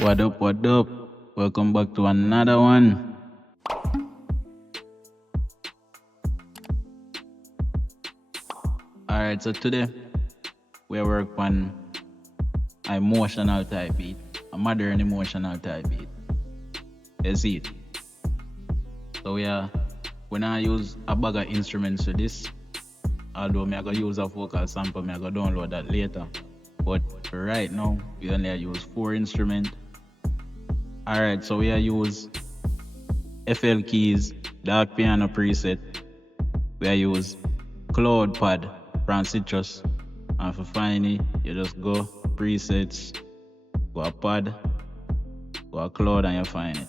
What up, what up? Welcome back to another one. Alright, so today we work on emotional type beat, a modern emotional type beat. You see it? So we not use a bag of instruments for this. Although me I go use a vocal sample, me I go download that later. But right now we only use 4 instruments. Alright, so we use FL keys, dark piano preset. We use cloud pad from Citrus. And for finding it, you just go presets, go a pad, go a cloud and you find it.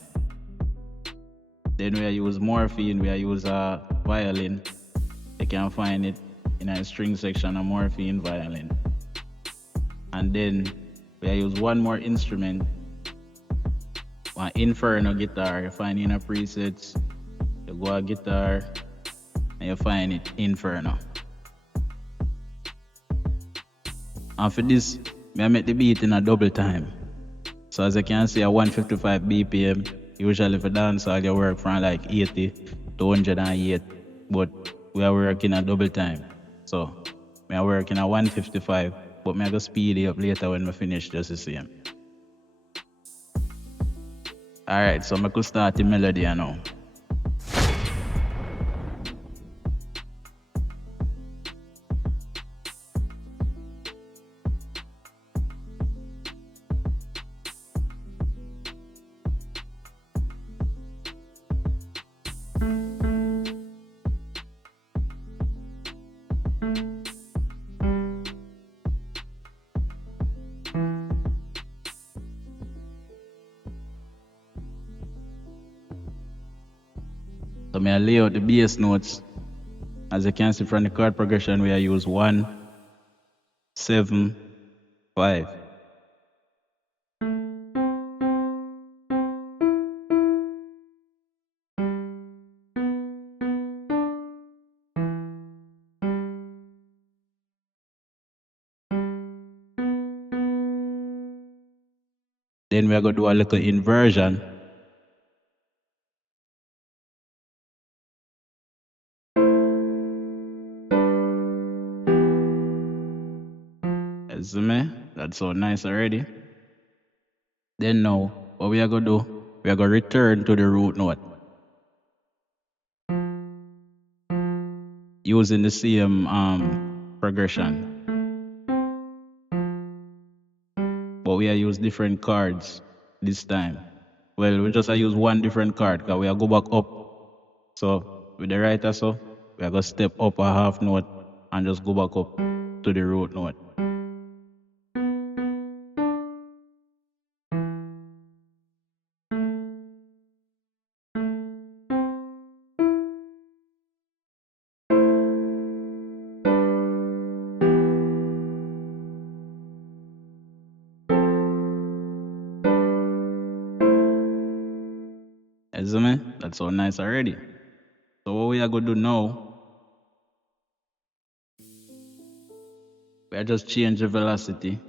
Then we use morphine, we use a violin. You can find it in a string section of morphine violin. And then we use one more instrument, one inferno guitar. You find it in a presets, you go a guitar and you find it inferno. And for this, I make the beat in a double time. So as you can see, at 155 BPM, usually for dancehall you work from like 80 to 108, but we are working a double time. So we are working at 155, but I go speed it up later when we finish just the same. Alright, so I could start the melody now. So I lay out the bass notes. As you can see from the chord progression, we use 1, 7, 5. Then we are going to do a little inversion. See me? That's so nice already. Then now, what we are going to do, we are going to return to the root note. Using the same progression. But we are use different chords this time. Well, we just use one different chord because we are go back up. So with the right so, we are going to step up a half note and just go back up to the root note. You see me? That's so nice already. So what we are going to do now, we are just change the velocity.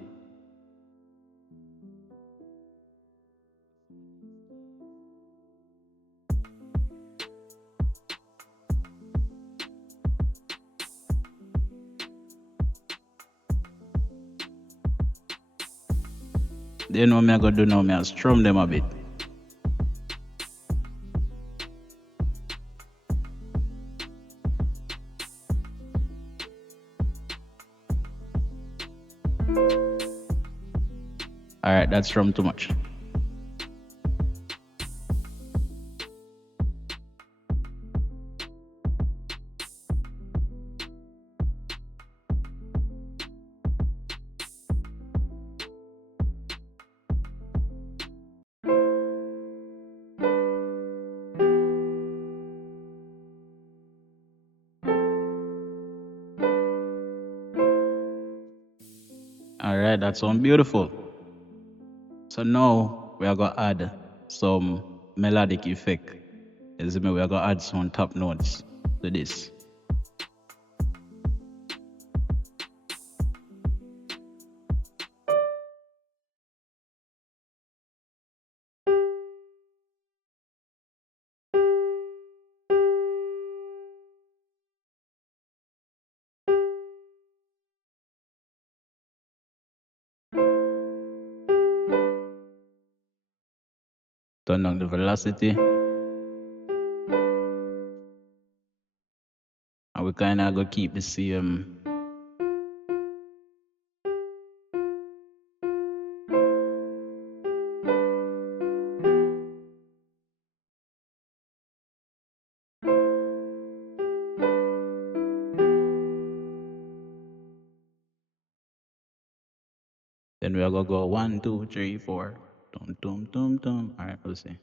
Then what I'm going to do now, I strum them a bit. Alright, that's strum too much. Alright, that sounds beautiful. So now we are going to add some melodic effect. You see me? We are going to add some top notes to this. turn down the velocity. And we kind of go keep the same. Then we are gonna go 1, 2, 3, 4. Tum tum tum tum. Alright, we'll see.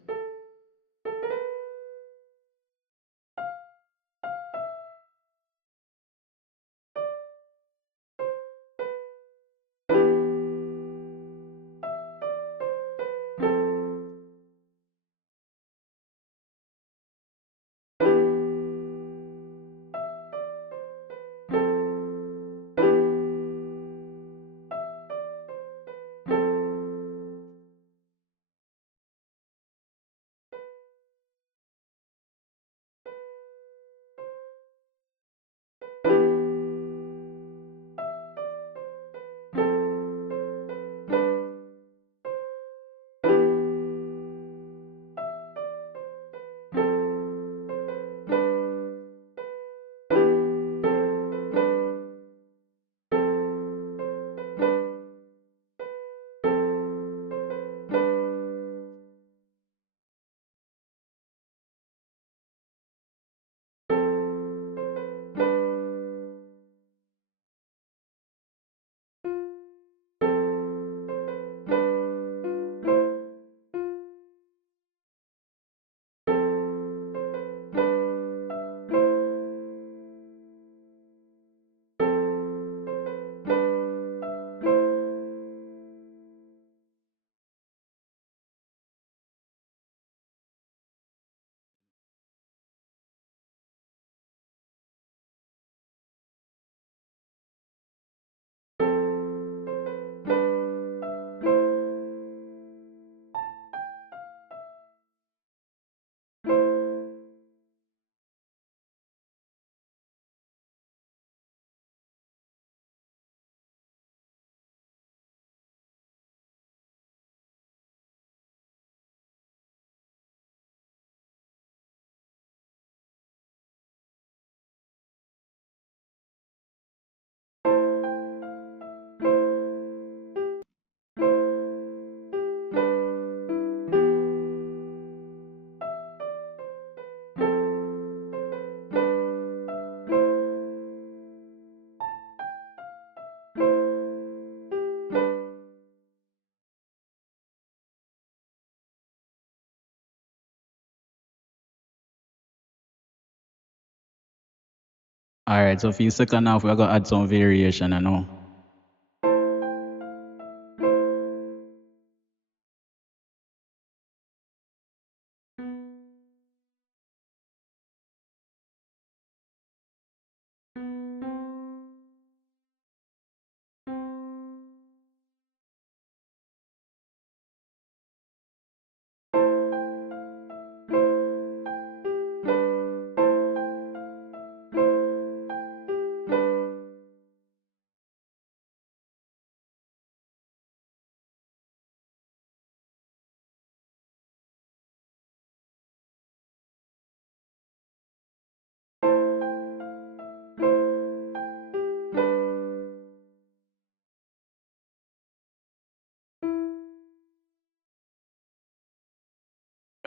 Alright, so for the second half, we're gonna add some variation, I know.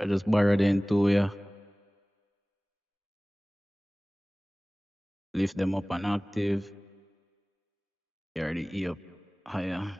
I just borrow the into yeah. Lift them up and active. Here the E up higher.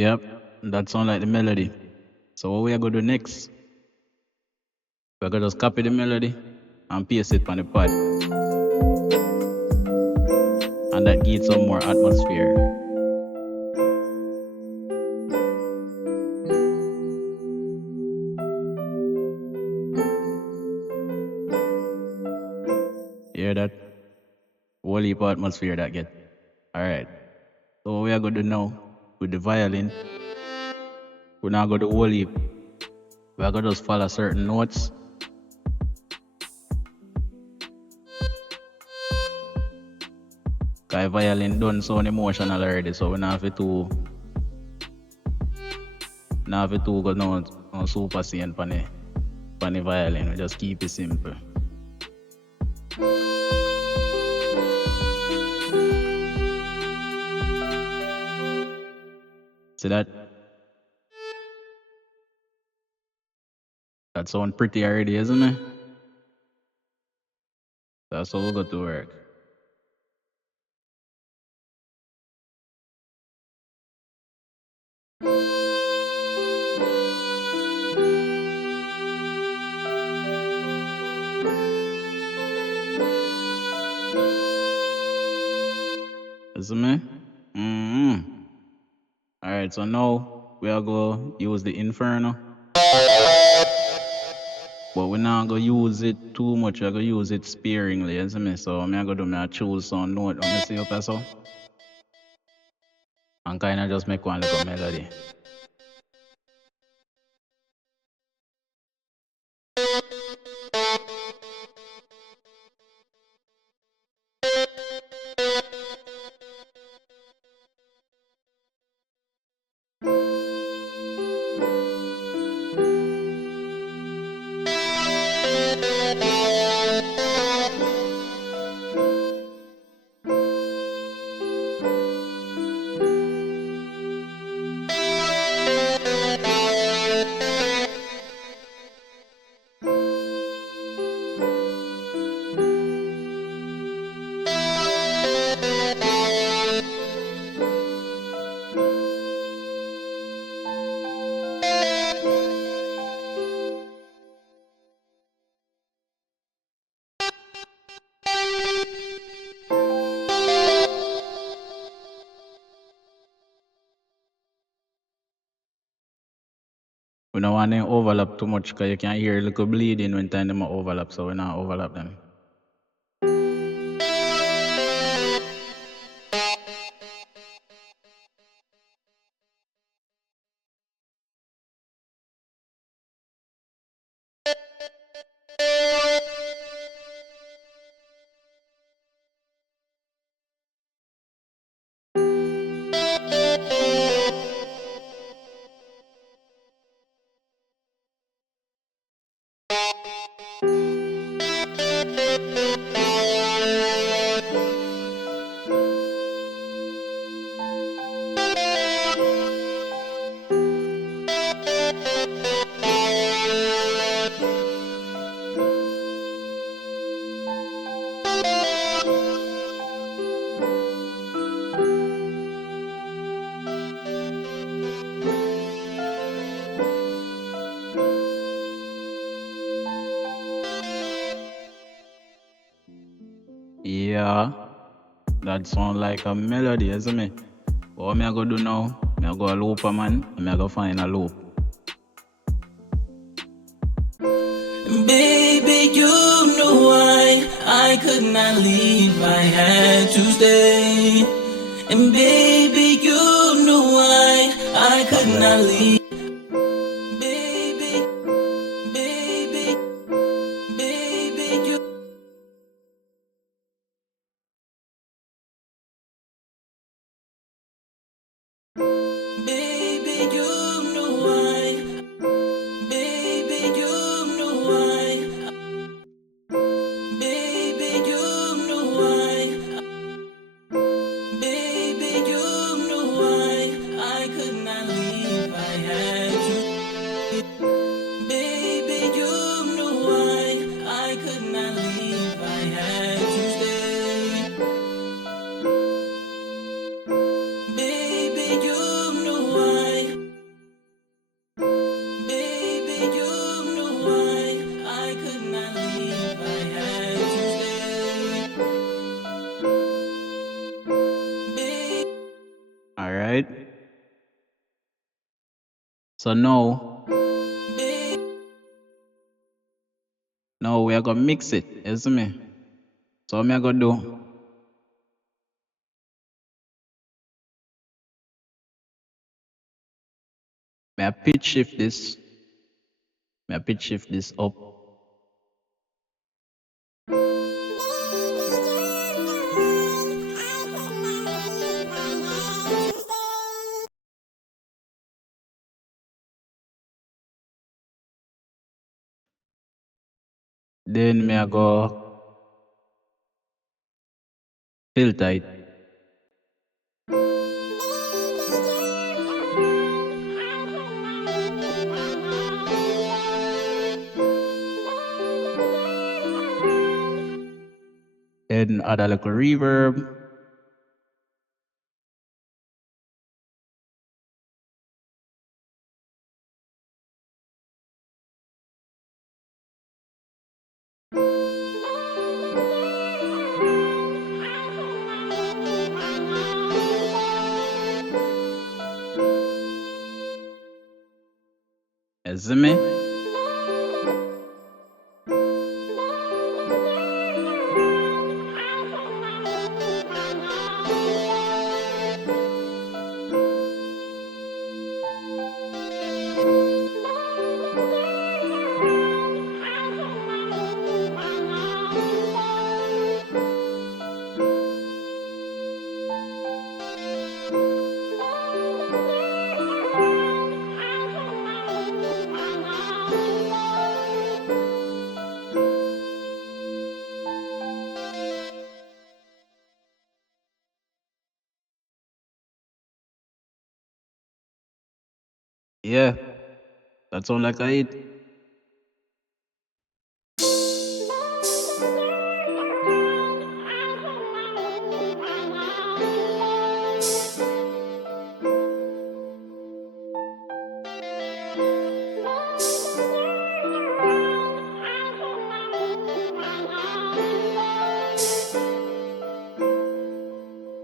Yep, that sound like the melody. So what we are gonna do next? We're gonna just copy the melody and paste it on the pad. And that gives some more atmosphere. You hear that? Whole heap of atmosphere that get. Alright. So what we are gonna do now with the violin, we're not gonna do whole heap. We're gonna just follow certain notes. Cause violin done sound emotional already, so we not have to go no super scene pan the violin. We just keep it simple. See that? That sound pretty already, isn't it? That's how we got to work. Isn't it? Alright, so now we are going to use the Inferno. But we're not going to use it too much. We're going to use it sparingly, isn't it? So I'm going to do my choose some note. I'm going to see up as so. And kind of just make one little melody. We don't want them overlap too much because you can hear a little bleeding when time them overlap, so we not overlap them. Yeah, that sound like a melody, isn't it? What me I go do now? Me I go a loop man, and me I go find a loop. Baby, you know why I could not leave, I had to stay. And baby, you know why I could not leave. Baby, baby, baby, you. Baby, you know why. Baby, you know why. Baby, you know why. Baby, you know why I could not leave, I had to. Baby, you know why I could not leave, I had to stay. Baby, you know why. Alright? So now we are gonna mix it, you see me? So what me I gonna do? Me I pitch shift this. Me I pitch shift this up. Then me I go filter it. Then add a little reverb. You see me? Yeah, that sound like a hit.